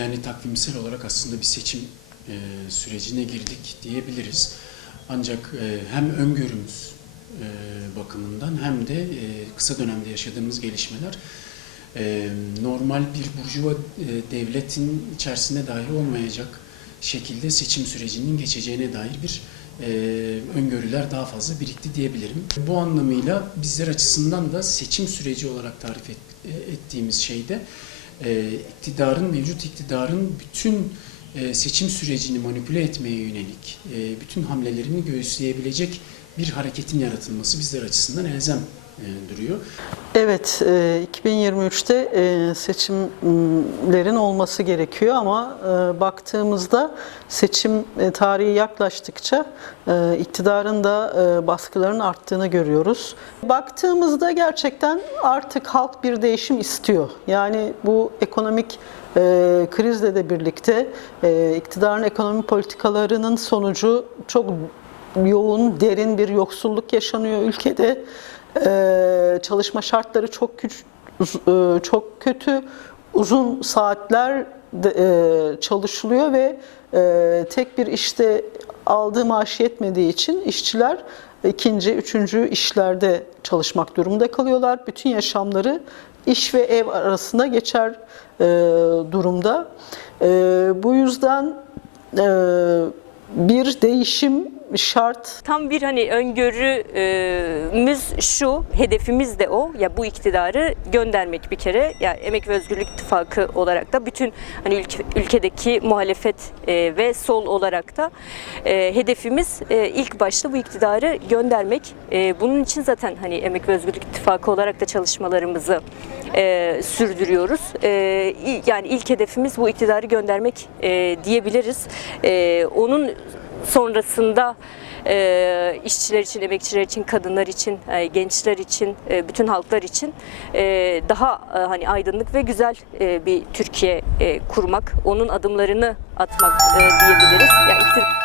Yani takvimsel olarak aslında bir seçim e, sürecine girdik diyebiliriz. Ancak e, hem öngörümüz e, bakımından hem de e, kısa dönemde yaşadığımız gelişmeler e, normal bir burjuva e, devletin içerisinde dahil olmayacak şekilde seçim sürecinin geçeceğine dair bir e, öngörüler daha fazla birikti diyebilirim. Bu anlamıyla bizler açısından da seçim süreci olarak tarif et- e, ettiğimiz şeyde e, iktidarın, mevcut iktidarın bütün e, seçim sürecini manipüle etmeye yönelik e, bütün hamlelerini göğüsleyebilecek bir hareketin yaratılması bizler açısından elzem duruyor. Evet, e, 2023'te e, seçimlerin olması gerekiyor ama e, baktığımızda seçim e, tarihi yaklaştıkça e, iktidarın da e, baskıların arttığını görüyoruz. Baktığımızda gerçekten artık halk bir değişim istiyor. Yani bu ekonomik e, krizle de birlikte e, iktidarın ekonomi politikalarının sonucu çok yoğun, derin bir yoksulluk yaşanıyor ülkede. Ee, çalışma şartları çok e, çok kötü. Uzun saatler de, e, çalışılıyor ve e, tek bir işte aldığı maaş yetmediği için işçiler ikinci, üçüncü işlerde çalışmak durumunda kalıyorlar. Bütün yaşamları iş ve ev arasında geçer e, durumda. E, bu yüzden e, bir değişim şart. Tam bir hani öngörümüz şu, hedefimiz de o. Ya bu iktidarı göndermek bir kere. Ya Emek ve Özgürlük İttifakı olarak da bütün hani ülke- ülkedeki muhalefet ve sol olarak da hedefimiz ilk başta bu iktidarı göndermek. Bunun için zaten hani Emek ve Özgürlük İttifakı olarak da çalışmalarımızı e, sürdürüyoruz. E, yani ilk hedefimiz bu iktidarı göndermek e, diyebiliriz. E, onun sonrasında e, işçiler için, emekçiler için, kadınlar için, e, gençler için, e, bütün halklar için e, daha e, hani aydınlık ve güzel e, bir Türkiye e, kurmak, onun adımlarını atmak e, diyebiliriz. Yani iktir-